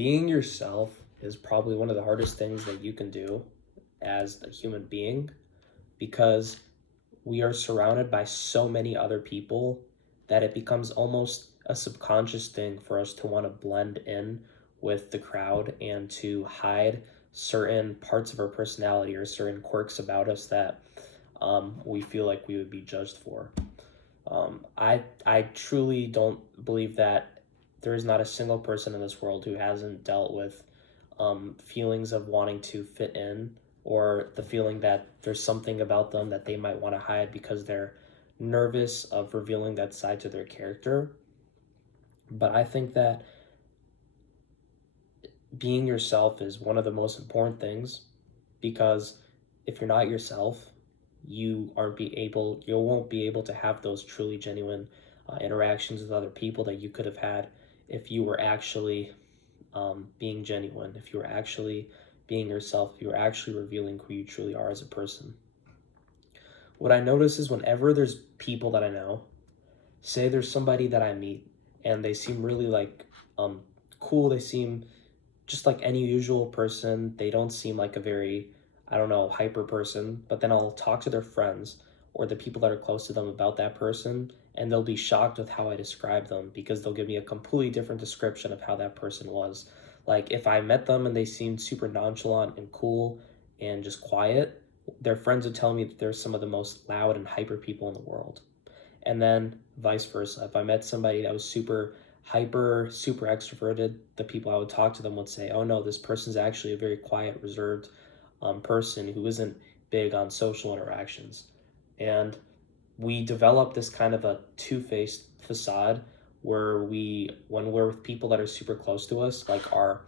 Being yourself is probably one of the hardest things that you can do as a human being because we are surrounded by so many other people that it becomes almost a subconscious thing for us to want to blend in with the crowd and to hide certain parts of our personality or certain quirks about us that we feel like we would be judged for. I truly don't believe that there is not a single person in this world who hasn't dealt with feelings of wanting to fit in, or the feeling that there's something about them that they might want to hide because they're nervous of revealing that side to their character. But I think that being yourself is one of the most important things, because if you're not yourself, you won't be able to have those truly genuine interactions with other people that you could have had if you were actually being genuine, if you were actually being yourself, if you were actually revealing who you truly are as a person. What I notice is whenever there's people that I know, say there's somebody that I meet and they seem really like cool, they seem just like any usual person. They don't seem like a very, I don't know, hyper person. But then I'll talk to their friends or the people that are close to them about that person, and they'll be shocked with how I describe them because they'll give me a completely different description of how that person was. Like if I met them and they seemed super nonchalant and cool and just quiet, their friends would tell me that they're some of the most loud and hyper people in the world. And then vice versa. If I met somebody that was super hyper, super extroverted, the people I would talk to them would say, oh no, this person's actually a very quiet, reserved person who isn't big on social interactions. And we develop this kind of a two-faced facade where when we're with people that are super close to us, like our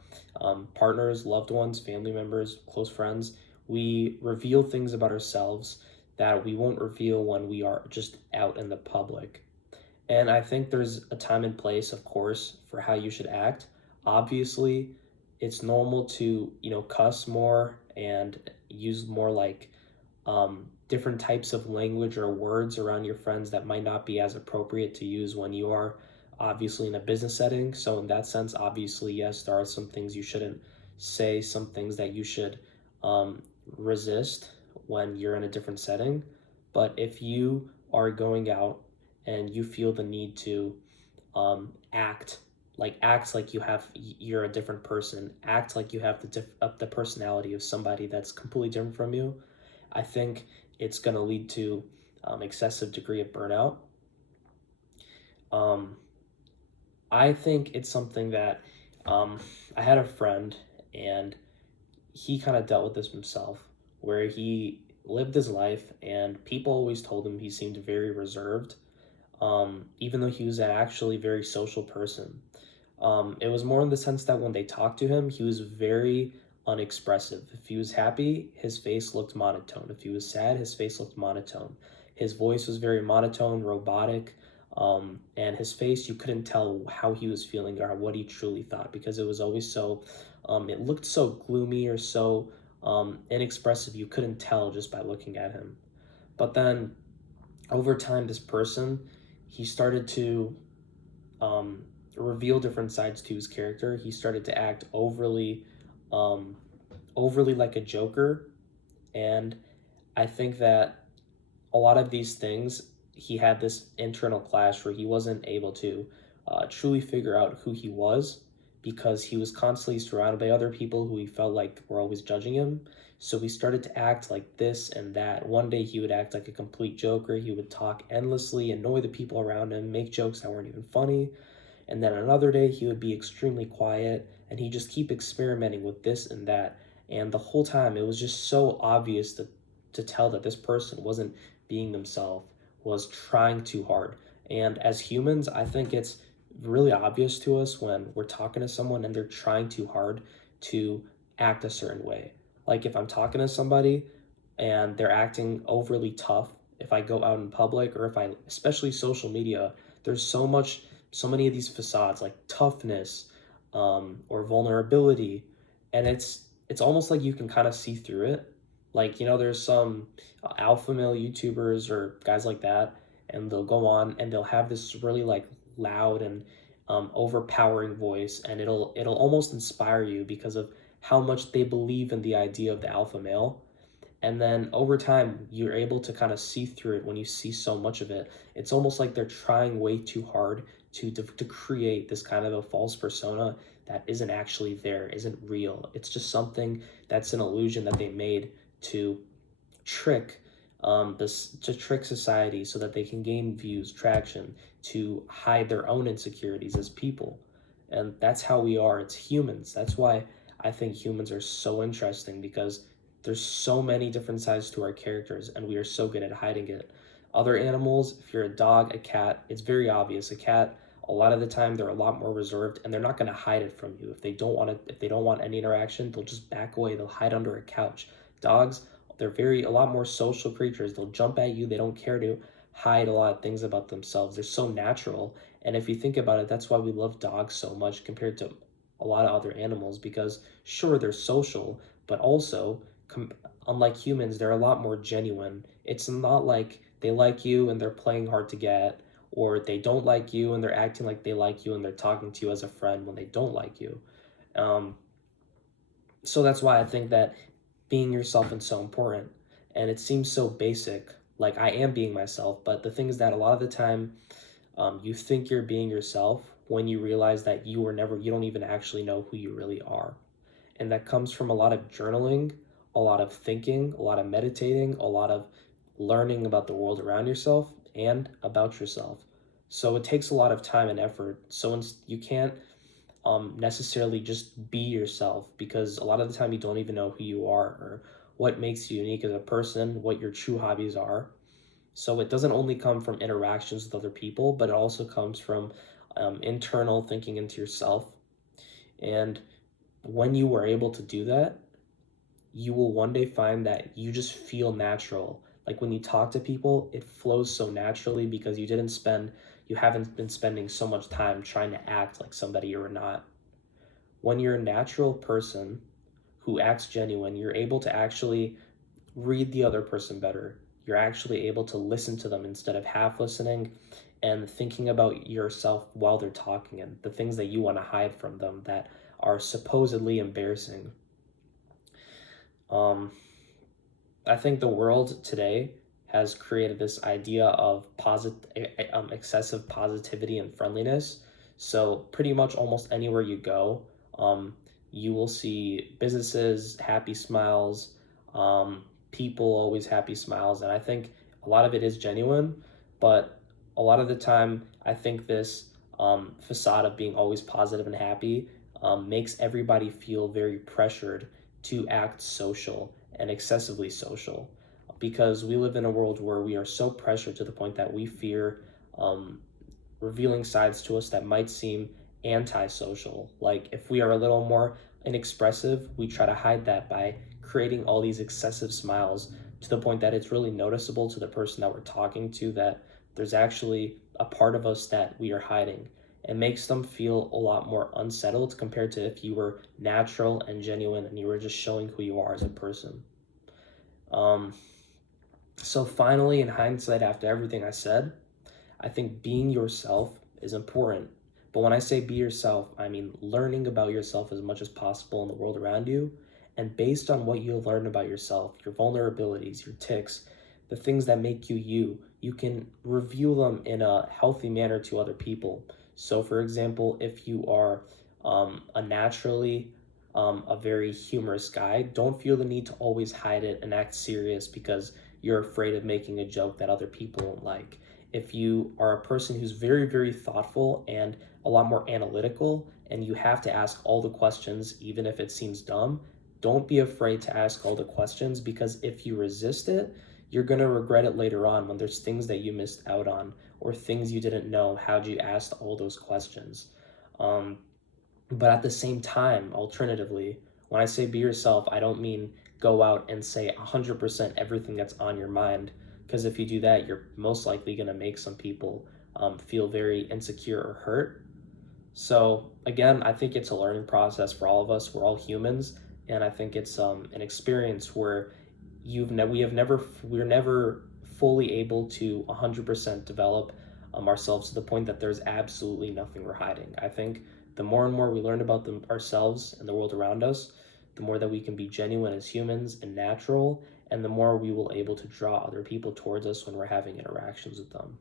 partners, loved ones, family members, close friends, we reveal things about ourselves that we won't reveal when we are just out in the public. And I think there's a time and place, of course, for how you should act. Obviously, it's normal to, cuss more and use more like different types of language or words around your friends that might not be as appropriate to use when you are obviously in a business setting. So in that sense, obviously, yes, there are some things you shouldn't say, some things that you should resist when you're in a different setting. But if you are going out and you feel the need to act like you're a different person, act like you have the personality of somebody that's completely different from you, I think it's going to lead to excessive degree of burnout. I think it's something that I had a friend, and he kind of dealt with this himself, where he lived his life and people always told him he seemed very reserved, even though he was actually a very social person. It was more in the sense that when they talked to him, he was very unexpressive. If he was happy, his face looked monotone. If he was sad, his face looked monotone. His voice was very monotone, robotic, and his face, you couldn't tell how he was feeling or what he truly thought, because it was always so, it looked so gloomy or so inexpressive. You couldn't tell just by looking at him. But then over time, this person, he started to reveal different sides to his character. He started to act um, overly like a joker, and I think that a lot of these things, he had this internal clash where he wasn't able to truly figure out who he was, because he was constantly surrounded by other people who he felt like were always judging him. So he started to act like this and that. One day he would act like a complete joker. He would talk endlessly, annoy the people around him, make jokes that weren't even funny. And then another day he would be extremely quiet, and he'd just keep experimenting with this and that. And the whole time it was just so obvious to tell that this person wasn't being themselves, was trying too hard. And as humans, I think it's really obvious to us when we're talking to someone and they're trying too hard to act a certain way. Like if I'm talking to somebody and they're acting overly tough, if I go out in public, or if I, especially social media, there's so many of these facades like toughness, or vulnerability, and it's almost like you can kind of see through it. Like, there's some alpha male YouTubers or guys like that, and they'll go on and they'll have this really like loud and overpowering voice, and it'll almost inspire you because of how much they believe in the idea of the alpha male. And then over time, you're able to kind of see through it when you see so much of it. It's almost like they're trying way too hard to create this kind of a false persona that isn't actually there, isn't real. It's just something that's an illusion that they made to trick to trick society so that they can gain views, traction, to hide their own insecurities as people. And that's how we are. It's humans. That's why I think humans are so interesting, because there's so many different sides to our characters and we are so good at hiding it. Other animals, if you're a dog, a cat, it's very obvious. A cat, a lot of the time they're a lot more reserved and they're not going to hide it from you. If they don't want any interaction, they'll just back away. They'll hide under a couch. Dogs, they're a lot more social creatures. They'll jump at you. They don't care to hide a lot of things about themselves. They're so natural. And if you think about it, that's why we love dogs so much compared to a lot of other animals, because sure, they're social, but also, unlike humans, they're a lot more genuine. It's not like they like you and they're playing hard to get, or they don't like you and they're acting like they like you and they're talking to you as a friend when they don't like you. Um, so that's why I think that being yourself is so important. And it seems so basic, like I am being myself, but the thing is that a lot of the time, you think you're being yourself when you realize that you don't even actually know who you really are. And that comes from a lot of journaling, a lot of thinking, a lot of meditating, a lot of learning about the world around yourself and about yourself. So it takes a lot of time and effort. So you can't necessarily just be yourself, because a lot of the time you don't even know who you are or what makes you unique as a person, what your true hobbies are. So it doesn't only come from interactions with other people, but it also comes from internal thinking into yourself. And when you are able to do that, you will one day find that you just feel natural. Like when you talk to people, it flows so naturally because you haven't been spending so much time trying to act like somebody you're not. When you're a natural person who acts genuine, you're able to actually read the other person better. You're actually able to listen to them instead of half listening and thinking about yourself while they're talking and the things that you want to hide from them that are supposedly embarrassing. I think the world today has created this idea of excessive positivity and friendliness. So pretty much almost anywhere you go, you will see businesses, happy smiles, people always happy smiles. And I think a lot of it is genuine, but a lot of the time, I think this facade of being always positive and happy makes everybody feel very pressured to act social and excessively social, because we live in a world where we are so pressured to the point that we fear revealing sides to us that might seem antisocial. Like if we are a little more inexpressive, we try to hide that by creating all these excessive smiles to the point that it's really noticeable to the person that we're talking to that there's actually a part of us that we are hiding. It makes them feel a lot more unsettled compared to if you were natural and genuine and you were just showing who you are as a person. So finally, in hindsight, after everything I said, I think being yourself is important. But when I say be yourself, I mean learning about yourself as much as possible in the world around you. And based on what you learn about yourself, your vulnerabilities, your tics, the things that make you you, you can reveal them in a healthy manner to other people. So for example, if you are a naturally a very humorous guy, don't feel the need to always hide it and act serious because you're afraid of making a joke that other people won't like. If you are a person who's very, very thoughtful and a lot more analytical, and you have to ask all the questions, even if it seems dumb, don't be afraid to ask all the questions, because if you resist it, you're going to regret it later on when there's things that you missed out on or things you didn't know. How'd you ask all those questions? But at the same time, alternatively, when I say be yourself, I don't mean go out and say 100% everything that's on your mind, because if you do that, you're most likely going to make some people feel very insecure or hurt. So again, I think it's a learning process for all of us. We're all humans, and I think it's an experience where we're never fully able to 100% develop ourselves to the point that there's absolutely nothing we're hiding. I think the more and more we learn about ourselves and the world around us, the more that we can be genuine as humans and natural, and the more we will able to draw other people towards us when we're having interactions with them.